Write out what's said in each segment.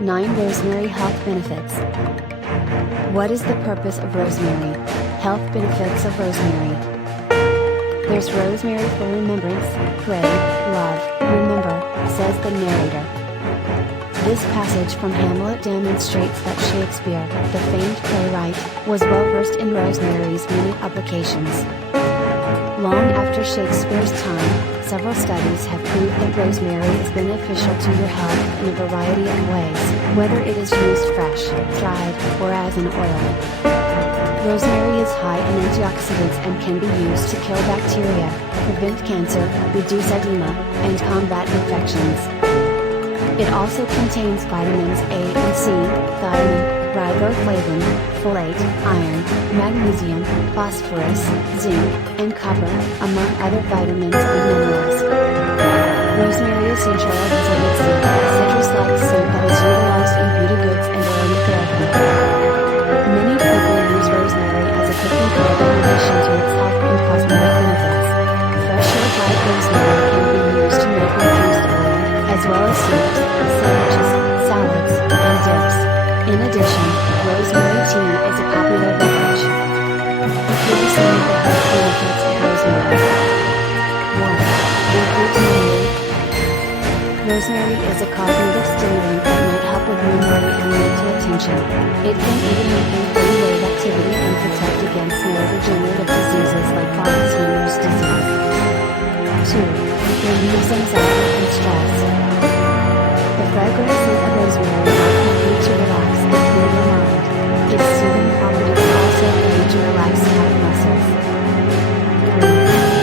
9 Rosemary Health Benefits. What is the purpose of rosemary? Health benefits of rosemary. There's rosemary for remembrance, pray, love, remember, says the narrator. This passage from Hamlet demonstrates that Shakespeare, the famed playwright, was well versed in rosemary's many applications. Long after Shakespeare's time, several studies have proved that rosemary is beneficial to your health in a variety of ways, whether it is used fresh, dried, or as an oil. Rosemary is high in antioxidants and can be used to kill bacteria, prevent cancer, reduce edema, and combat infections. It also contains vitamins A and C, thiamine, riboflavin, folate, iron, magnesium, phosphorus, zinc, and copper, among other vitamins and minerals. Rosemary essential oil is a citrus-like scent that is utilized in beauty goods and aromatherapy. Many people use rosemary as a cooking herb in addition to its health and cosmetic benefits. Fresh or dried rosemary can be used to make infused oil, as well as soups, sandwiches, salads, and dips. In addition, rosemary tea is a popular beverage. Here are some of the health benefits of rosemary. 1. Improves memory. Rosemary is a cognitive stimulant that might help with memory and mental attention. It can even improve brainwave activity and protect against neurodegenerative diseases like Alzheimer's disease. 2. Relieves anxiety and stress. The fragrant scent of rosemary will help you to relax and clear your mind. Its soothing properties also aid to relax tight muscles. 3.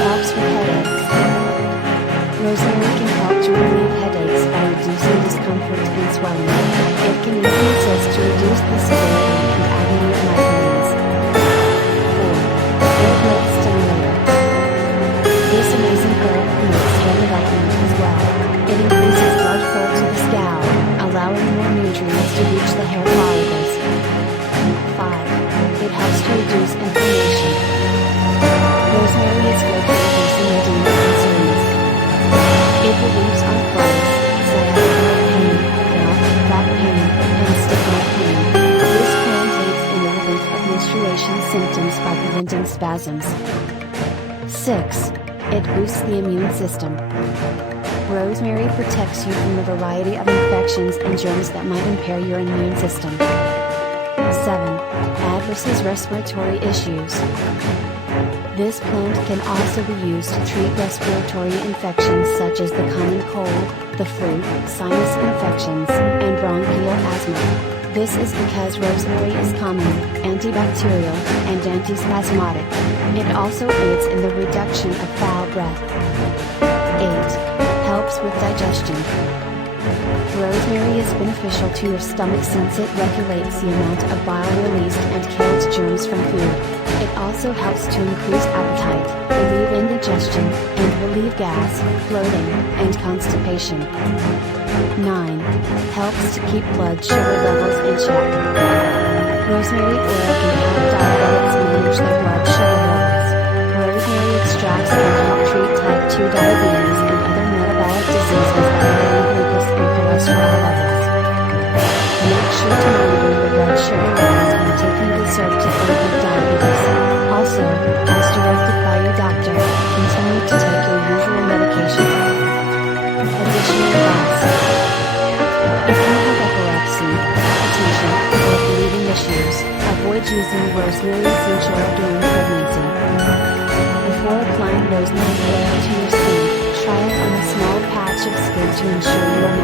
Helps with headaches. Rosemary can help to relieve headaches by reducing discomfort and swelling. It can even assist to reduce the severity and agony of migraines. 4. Hair growth stimulator. This amazing herb promotes hair development as well. It increases blood flow to the scalp, allowing more nutrients to reach the hair follicles. 5. It helps to reduce inflammation. Rosemary is good for reducing edema and soreness. It relieves arthritis, sciatica pain, gout, back pain, and stomach pain. This plant aids in the relief of menstruation symptoms by preventing spasms. 6. It boosts the immune system. Rosemary protects you from a variety of infections and germs that might impair your immune system. 7. Addresses respiratory issues. This plant can also be used to treat respiratory infections such as the common cold, the flu, sinus infections, and bronchial asthma. This is because rosemary is common, antibacterial, and antispasmodic. It also aids in the reduction of foul breath. 8. Helps with digestion. Rosemary is beneficial to your stomach since it regulates the amount of bile released and kills germs from food. It also helps to increase appetite, relieve indigestion, and relieve gas, bloating, and constipation. 9. Helps to keep blood sugar levels in check. Rosemary oil can help diabetics manage their blood sugar levels. Rosemary extracts can help treat type 2 diabetes and other metabolic diseases by lowering glucose and cholesterol levels. Make sure to monitor your blood sugar levels when taking this herb to prevent diabetes. Also, as directed by your doctor, continue to take your usual medications. Additional advice. If you have epilepsy, hypertension, or bleeding issues, avoid using rosemary essential oil during pregnancy. Before applying rosemary oil to your skin, try it on a small patch of skin to ensure you are